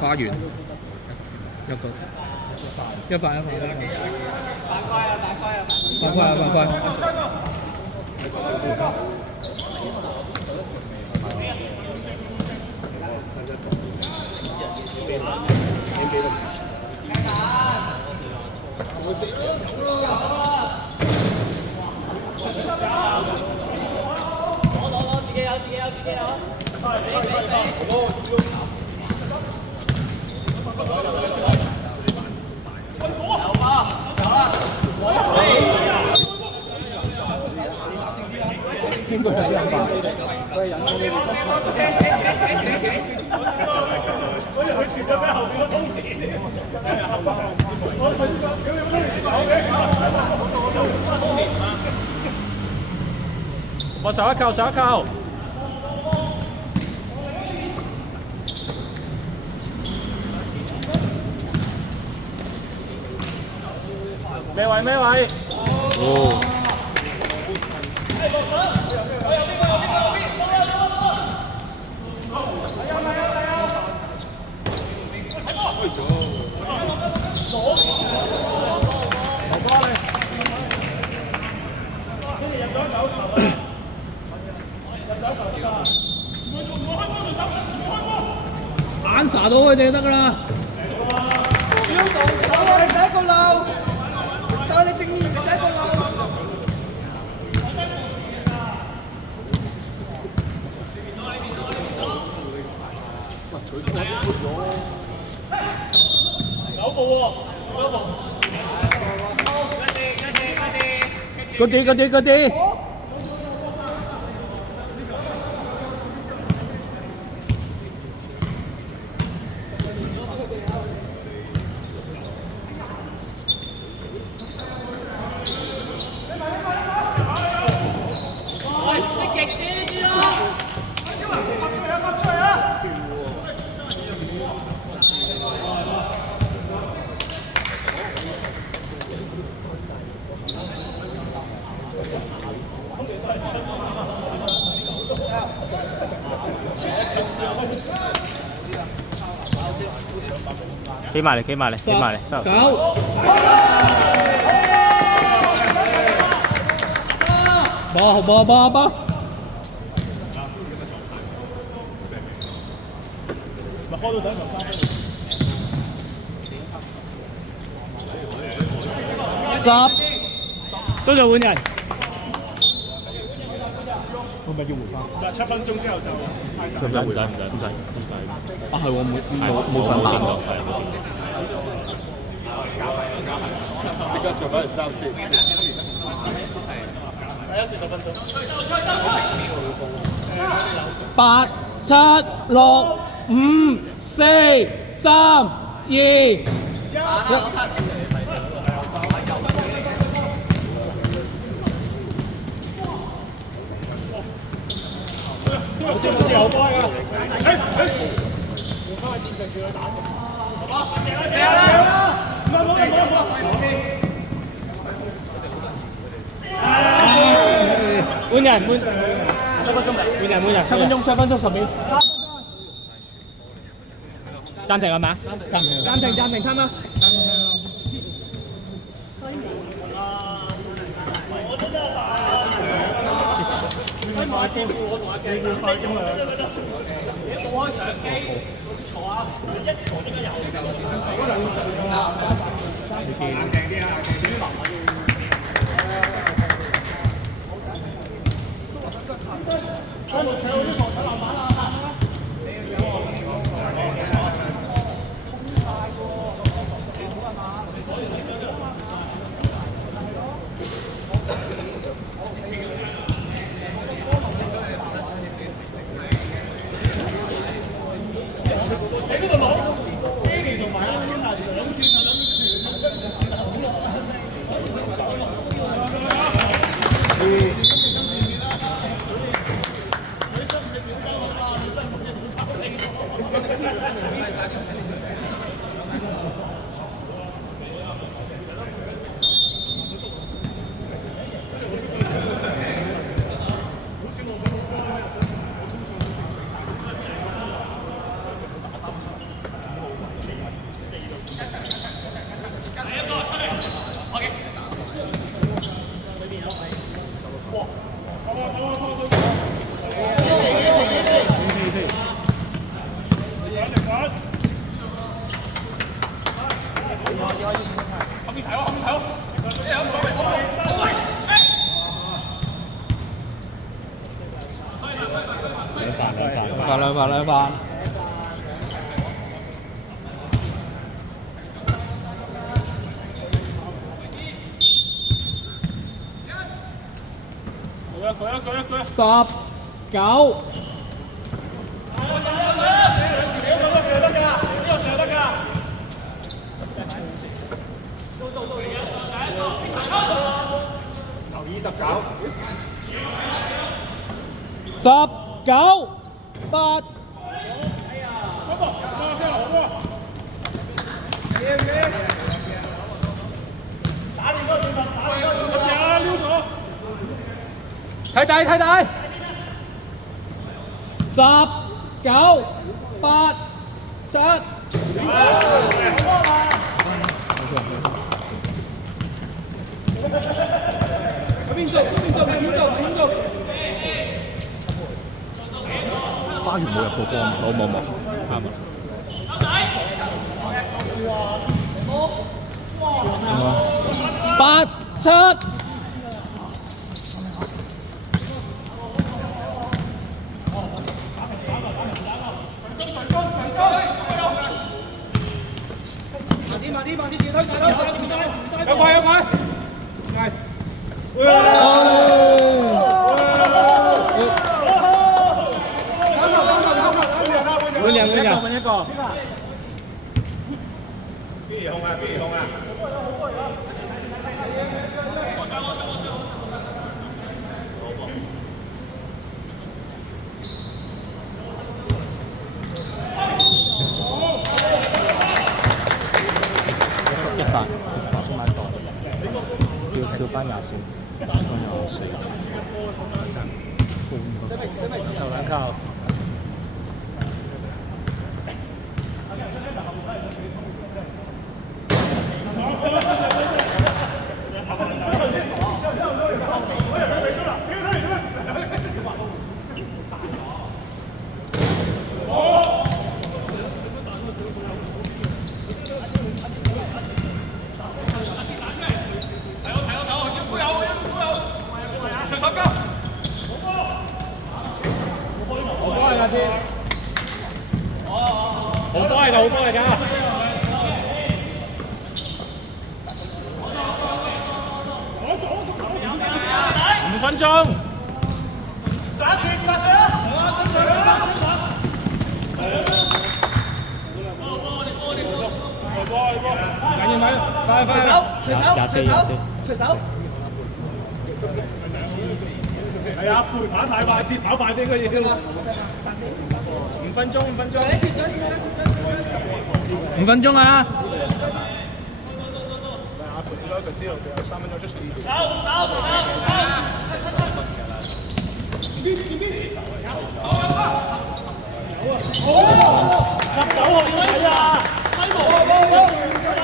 花園一個一塊犯規。邊個係人吧？佢係人。我以為佢傳咗俾後邊個東田。我手一扣，手一扣。咩位？咩位？哦。眼撒到佢哋得㗎啦。不用動手啊！你第一個漏，就係你正面第一個漏。9步喎，9步。嗰啲。企埋嚟，9、波。咪開到底13，10，都就換人。會唔會要回翻？7分鐘之後就使唔使回？唔使。啊係喎，冇上彈㗎，係冇電嘅。即刻做翻人3節。第1節10分鐘。8、7、6、5、4、3、2、1。先有波㗎，換人7分鐘7分鐘10秒。暫停係嘛？暫停睇嘛？快招呼我同阿記要快招啊！你放開相機，坐啊！一坐即刻有。冷靜啲啊！兩犯。19。19-8。睇大19-8-7。花園冇入過波嘛？冇，啱啊。8-7。慢啲，自己推有怪。Nice。換一個。邊兒控啊！一發先買袋，跳翻24，投兩球。好波嚟㗎！5分鐘。殺佢！隨手。係啊，背跑太快，接跑快啲應該要。5分鐘。5分鐘啊！阿培應該佢知道佢有3分鐘出場。19號點睇啊？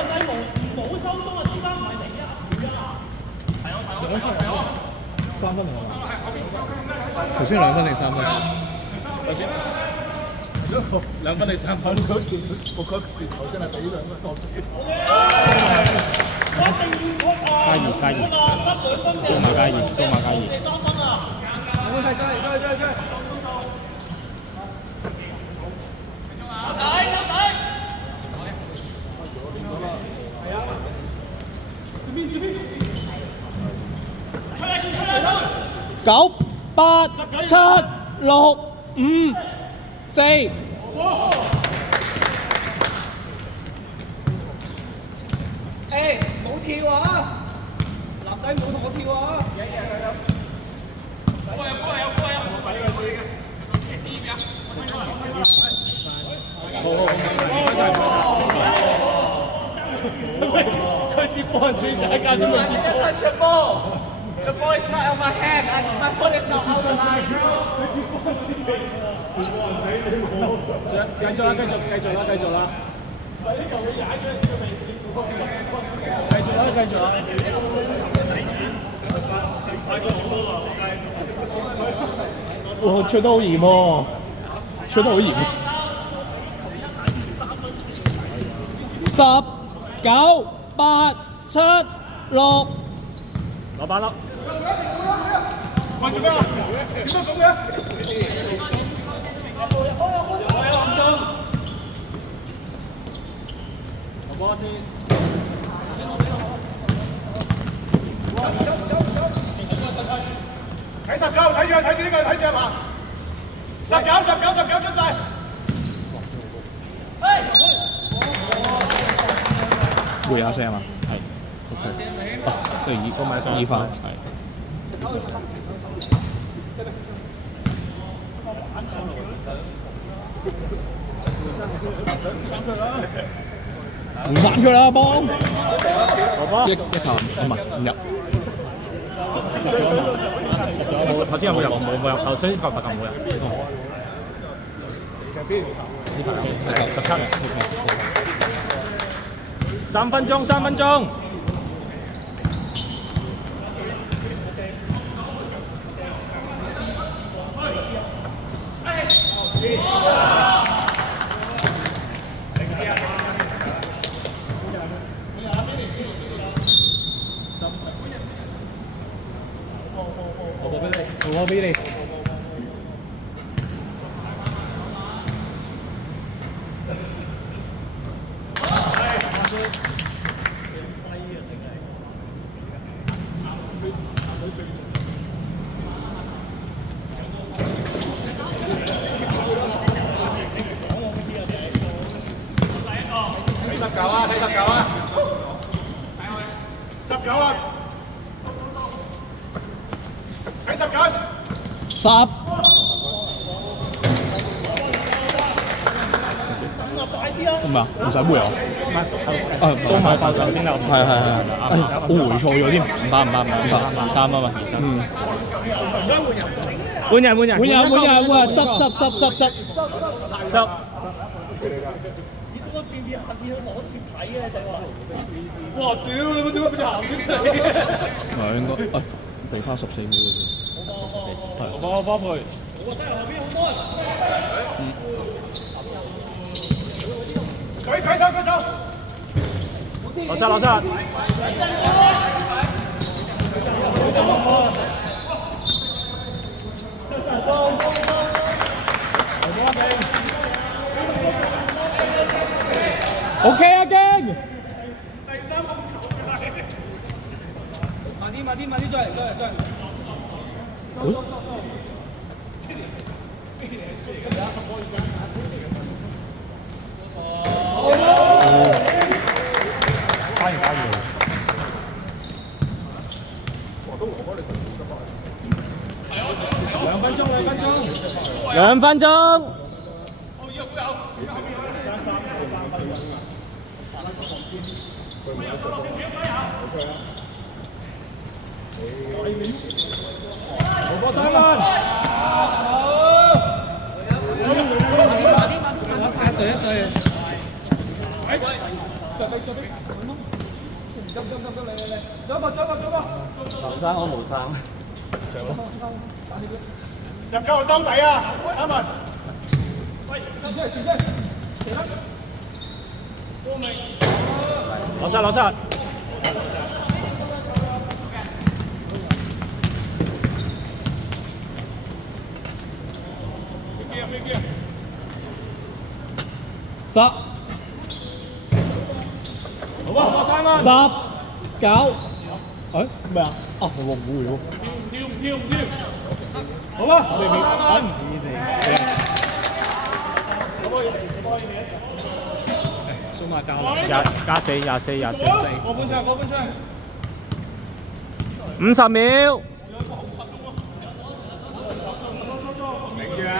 西蒙冇收中啊！中間唔係零啊！3分係嘛？頭先2分定3分？頭先2分定3分？我覺得前頭真係俾2分多啲。加二，數碼加2。加！9、8、7、6、5、4。冇跳啊！立底冇同我跳啊！佢接波先，大家先嚟接波。The ball is not on my hand. My foot is not out of line. 佢接波先。繼續啦！呢個會踩張小未接過。繼續啦！快咗好多啦！哇，吹得好嚴喎，吹得好嚴。10、9、8、7、6，攞8粒。喂，做咩啊？點解咁嘅？睇19，睇住呢個，睇住啊！19出晒。會有聲嘛？係。OK。哦，對2分。係。換散佢啦，幫！一球唔係唔入。頭先有冇入？冇入。頭先罰球冇入。17人。3分鐘，3分鐘。我俾你。19啊！19啊！睇19。10。唔係啊，唔使回啊。蘇馬爆上先啦。係，我回錯咗添。唔怕，23啊嘛。換人，濕。哇！屌你點解俾隻鹹魚睇？應該俾翻14秒嘅啫。係。幫佢。舉手！攞殺！OK 啊，驚！慢啲，再嚟。2分鐘。19兜底啊！3文。攞殺！10、10、9，咩啊？我冇回喎。跳！好啦，蘇馬交24。我半場。50秒。明住啊！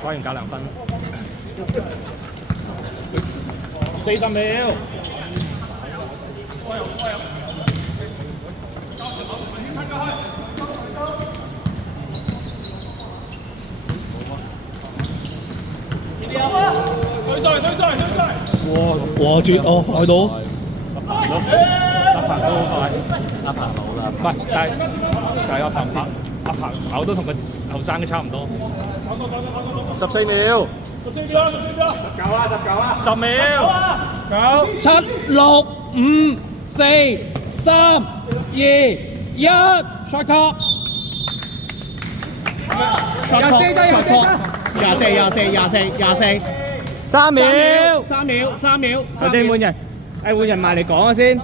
果然加2分。40秒。推上！哇！快到！鵬都好快，阿鵬冇啦，唔係，但係阿鵬跑都同個後生嘅差唔多。14秒。10秒。9、7、6、5、4、3、2、1 ，shot clock。24。3秒。首先換人，換人埋嚟講下先。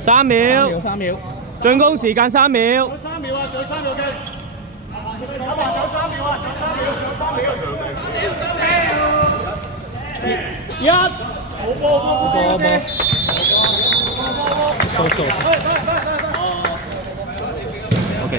3秒。進攻時間3秒。仲有3秒嘅。阿鵬仲有3秒啊！1。波。數。OK。